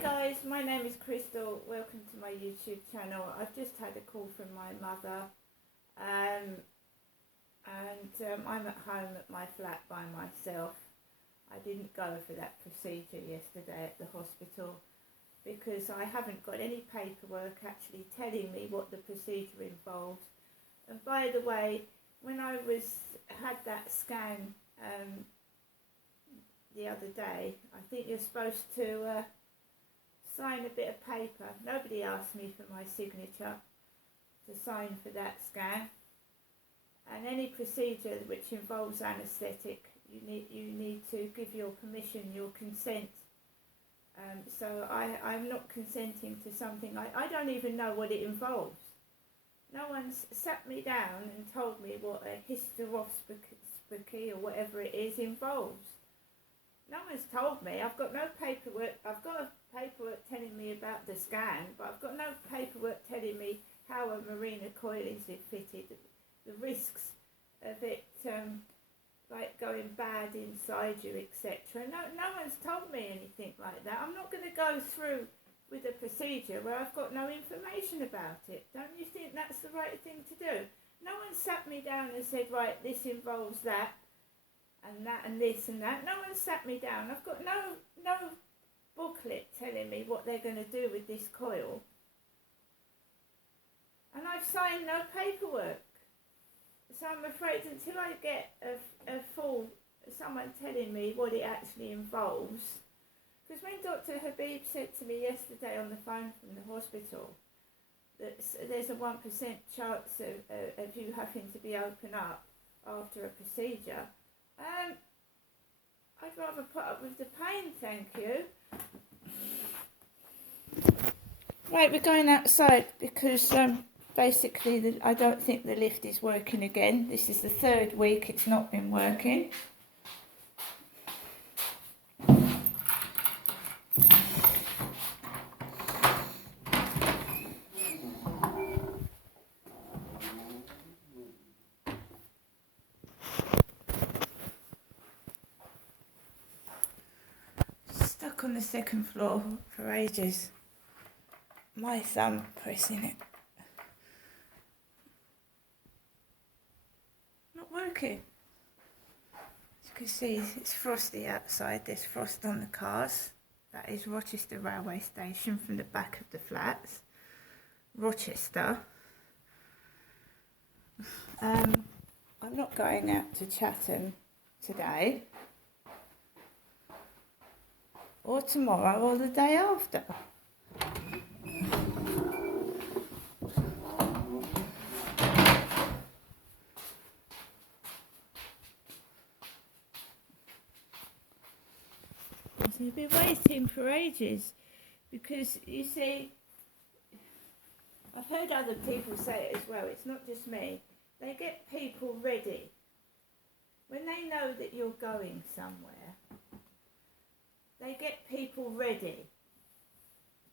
guys, my name is Crystal. Welcome to my YouTube channel. I've just had a call from my mother and I'm at home at my flat by myself. I didn't go for that procedure yesterday at the hospital because I haven't got any paperwork actually telling me what the procedure involves. And by the way, when I had that scan the other day, I think you're supposed to sign a bit of paper. Nobody asked me for my signature to sign for that scan. And any procedure which involves anaesthetic, you need to give your permission, your consent. So I'm not consenting to something I don't even know what it involves. No one's sat me down and told me what a hysteroscopy or whatever it is involves. No one's told me. I've got no paperwork. I've got a paperwork telling me about the scan, but I've got no paperwork telling me how a Mirena coil is fitted, the risks of it like going bad inside you, etc. No one's told me anything like that. I'm not going to go through with a procedure where I've got no information about it. Don't you think that's the right thing to do? No one sat me down and said, right, this involves that and that and this and that. No one sat me down. I've got no booklet telling me what they're going to do with this coil. And I've signed no paperwork. So I'm afraid until I get a full, someone telling me what it actually involves. Because when Dr. Habib said to me yesterday on the phone from the hospital that there's a 1% chance of you having to be opened up after a procedure, I'd rather put up with the pain, thank you. Right, we're going outside because basically I don't think the lift is working again. This is the third week it's not been working. Stuck on the second floor for ages. My thumb pressing it. Not working. As you can see, it's frosty outside. There's frost on the cars. That is Rochester railway station from the back of the flats. Rochester. I'm not going out to Chatham today, or tomorrow, or the day after. I've been waiting for ages because, you see, I've heard other people say it as well, it's not just me. They get people ready. When they know that you're going somewhere, they get people ready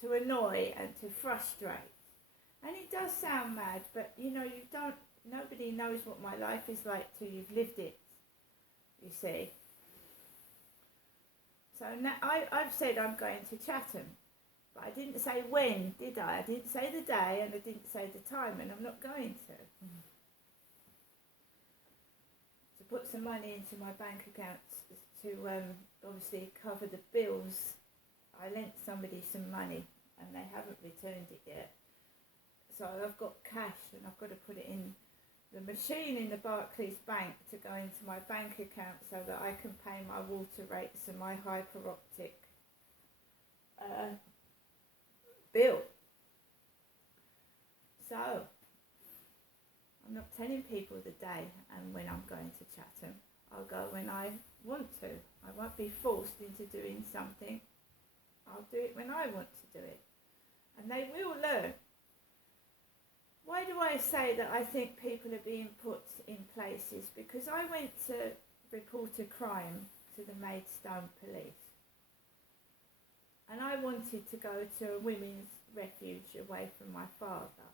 to annoy and to frustrate. And it does sound mad, but you know, nobody knows what my life is like till you've lived it, you see. So now I've said I'm going to Chatham, but I didn't say when, did I? I didn't say the day and I didn't say the time, and I'm not going to. To put some money into my bank account to obviously cover the bills. I lent somebody some money and they haven't returned it yet. So I've got cash and I've got to put it in the machine in the Barclays Bank to go into my bank account so that I can pay my water rates and my hyperoptic bill. So I'm not telling people the day and when I'm going to Chatham. I'll go when I want to. I won't be forced into doing something. I'll do it when I want to do it. And they will learn. Why do I say that I think people are being put in places? Because I went to report a crime to the Maidstone police. And I wanted to go to a women's refuge away from my father.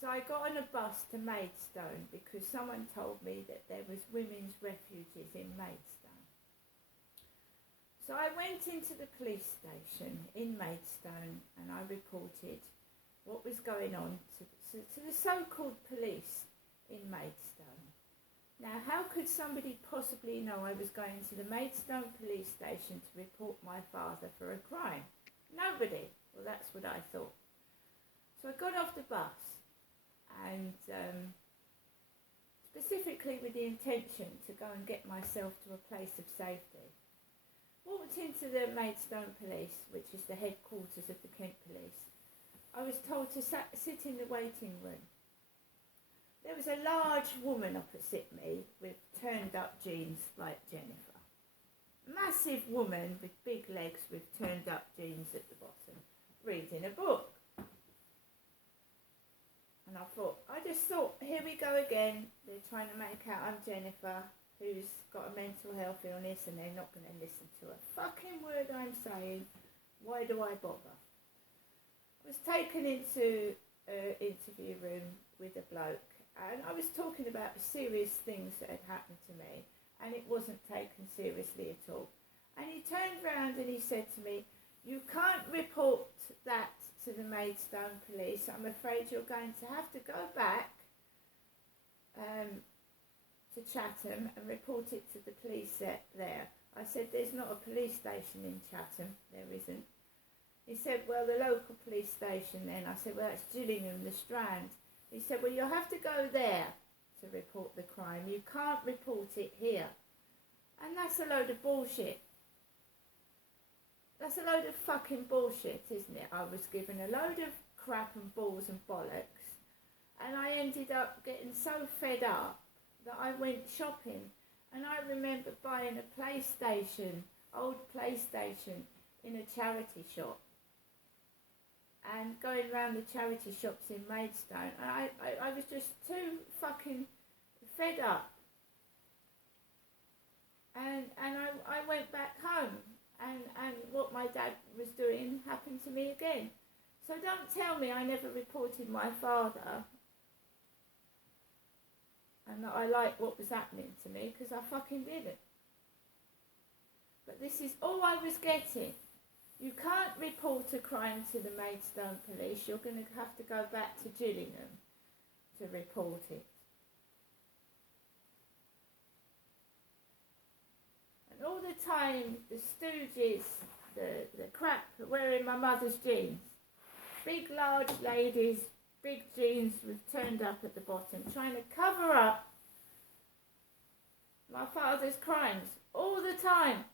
So I got on a bus to Maidstone because someone told me that there was women's refuges in Maidstone. So I went into the police station in Maidstone and I reported what was going on to the so-called police in Maidstone. Now, how could somebody possibly know I was going to the Maidstone police station to report my father for a crime? Nobody. Well, that's what I thought. So I got off the bus and specifically with the intention to go and get myself to a place of safety. Walked into the Maidstone Police, which is the headquarters of the Kent Police. I was told to sit in the waiting room. There was a large woman opposite me with turned up jeans like Jennifer. Massive woman with big legs with turned up jeans at the bottom, reading a book. And I just thought, here we go again. They're trying to make out I'm Jennifer, who's got a mental health illness, and they're not going to listen to a fucking word I'm saying. Why do I bother? I was taken into an interview room with a bloke, and I was talking about serious things that had happened to me, and it wasn't taken seriously at all. And he turned round and he said to me, "You can't report that to the Maidstone Police. I'm afraid you're going to have to go back to Chatham and report it to the police there." I said, "There's not a police station in Chatham." "There isn't." He said, "Well, the local police station then." I said, "Well, that's Gillingham, the Strand." He said, "Well, you'll have to go there to report the crime. You can't report it here." And that's a load of bullshit. That's a load of fucking bullshit, isn't it? I was given a load of crap and balls and bollocks, and I ended up getting so fed up that I went shopping, and I remember buying a PlayStation, old PlayStation, in a charity shop, and going around the charity shops in Maidstone. And I was just too fucking fed up, and I went back home. And what my dad was doing happened to me again. So don't tell me I never reported my father and that I liked what was happening to me, because I fucking didn't. But this is all I was getting. You can't report a crime to the Maidstone Police. You're going to have to go back to Gillingham to report it. And all the time, the stooges, the crap, are wearing my mother's jeans. Big, large ladies, big jeans with turned up at the bottom, trying to cover up my father's crimes all the time.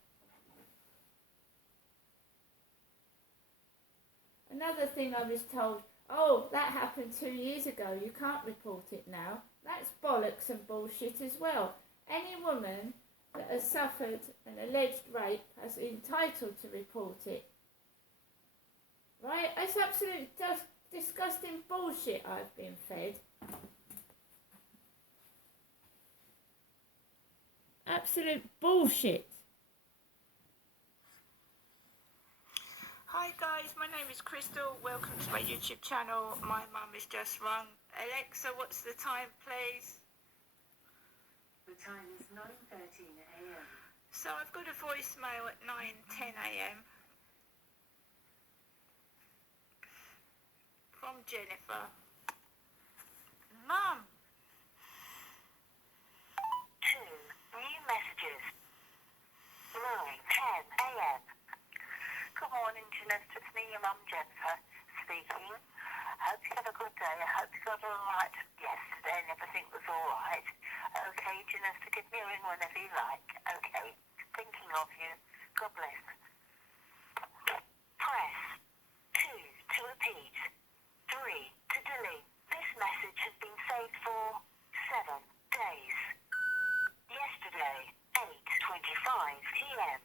Another thing I was told, "Oh, that happened 2 years ago, you can't report it now." That's bollocks and bullshit as well. Any woman that has suffered an alleged rape is entitled to report it. Right? It's absolute disgusting bullshit I've been fed. Absolute bullshit. Hi guys, my name is Crystal. Welcome to my YouTube channel. My mum has just rung. Alexa, what's the time, please? The time is 9:13 a.m. So I've got a voicemail at 9:10 a.m. from Jennifer. Mum! 2 new messages. 9:10 a.m. Good morning, Janessa. It's me, your mum, Jennifer, speaking. Hope you have a good day. I hope you got all right yesterday and everything was all right. Okay, Janessa, give me a ring whenever you like. Okay, thinking of you. God bless. Press 2 to repeat. 3 to delete. This message has been saved for 7 days. Yesterday, 8:25 p.m.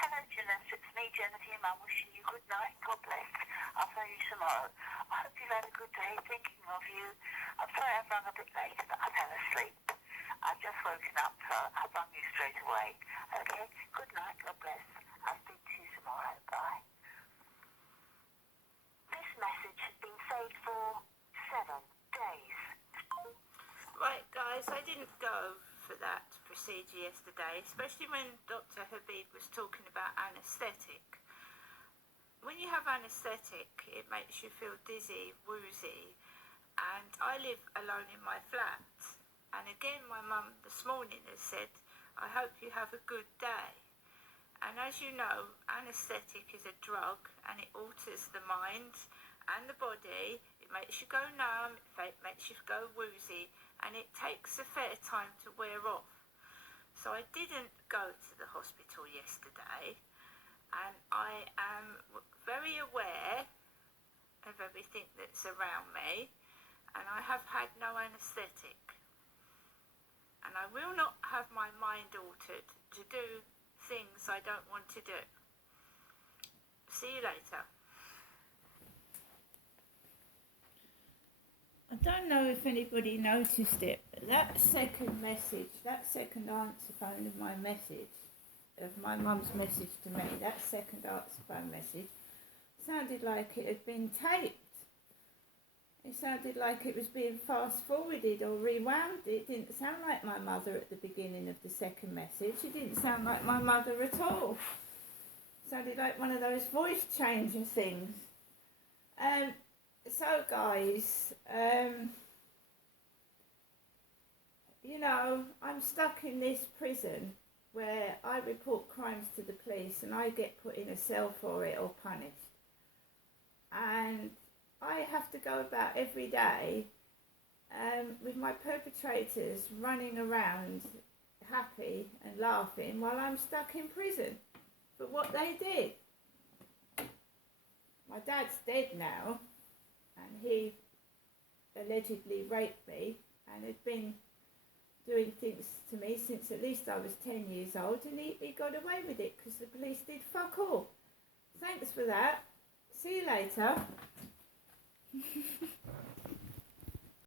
Hello, Janessa. It's me, Jennifer, your mum, wishing you good night. God bless. I'll phone you tomorrow. I hope you've had a good day. Thinking of you. I'm sorry I've rung a bit late, but I fell asleep. I've just woken up, so I'll rung you straight away. Okay? Good night. God bless. I'll speak to you tomorrow. Bye. This message has been saved for 7 days. Right guys, I didn't go for that procedure yesterday, especially when Dr. Habib was talking about anaesthetic. When you have anaesthetic, it makes you feel dizzy, woozy, and I live alone in my flat. And again, my mum this morning has said, I hope you have a good day. And as you know, anaesthetic is a drug and it alters the mind and the body. It makes you go numb, it makes you go woozy, and it takes a fair time to wear off. So I didn't go to the hospital yesterday, and I am very aware of everything that's around me, and I have had no anaesthetic. And I will not have my mind altered to do things I don't want to do. See you later. I don't know if anybody noticed it, but that second message, that second answer phone of my message, of my mum's message to me, that second answer phone message, sounded like it had been taped. It sounded like it was being fast forwarded or rewound. It didn't sound like my mother at the beginning of the second message. It didn't sound like my mother at all. It sounded like one of those voice changer things. So guys, you know, I'm stuck in this prison where I report crimes to the police and I get put in a cell for it or punished. And I have to go about every day with my perpetrators running around happy and laughing while I'm stuck in prison for what they did. My dad's dead now, and he allegedly raped me and had been doing things to me since at least I was 10 years old, and he got away with it because the police did fuck all. Thanks for that. See you later.